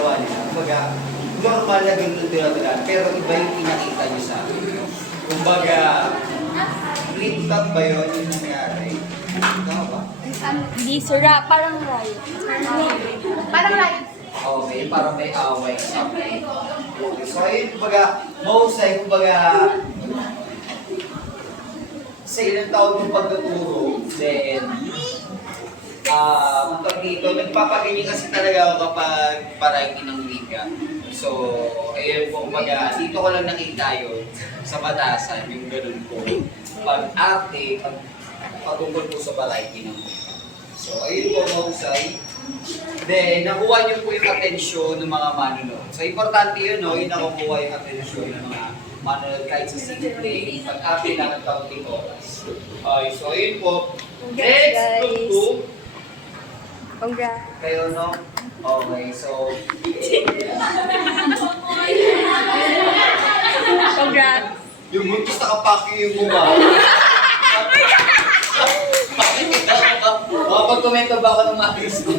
ginawa nila. Kumbaga, normal na ganun tira-tira, pero iba yung pinakita nyo sa akin. Kumbaga, flip-top ba yun yung nangyari? Tama ba? Hindi, sira. Parang riot. Parang riot. Okay, para may away something. Okay, so ayun, kumbaga, mahusay, kumbaga, sa ilang taon ng pagtuturo, then, pag dito, nagpapaganyan kasi talaga ako kapag variety ng liga. So, ayun po, kumbaga, dito ko lang nakita yun sa batasan, yung ganun po. Pag arte, pagtungkol po sa variety ng liga. So, ayun po, mahusay. Then, nakuha niyo po yung atensyon ng mga manunod. So, importante yun, no? Yung nakukuha yung atensyon ng mga manunod kahit sa simple. Pag-arte lang ang kaunting oras. Okay, so ayun po. Let's go to... Congrats. Kayo, no? Okay, so... Congrats. Yung muntos nakapaki yung mukha. Makikita ko ba? Makapag-komento ba ako ng maayos ko?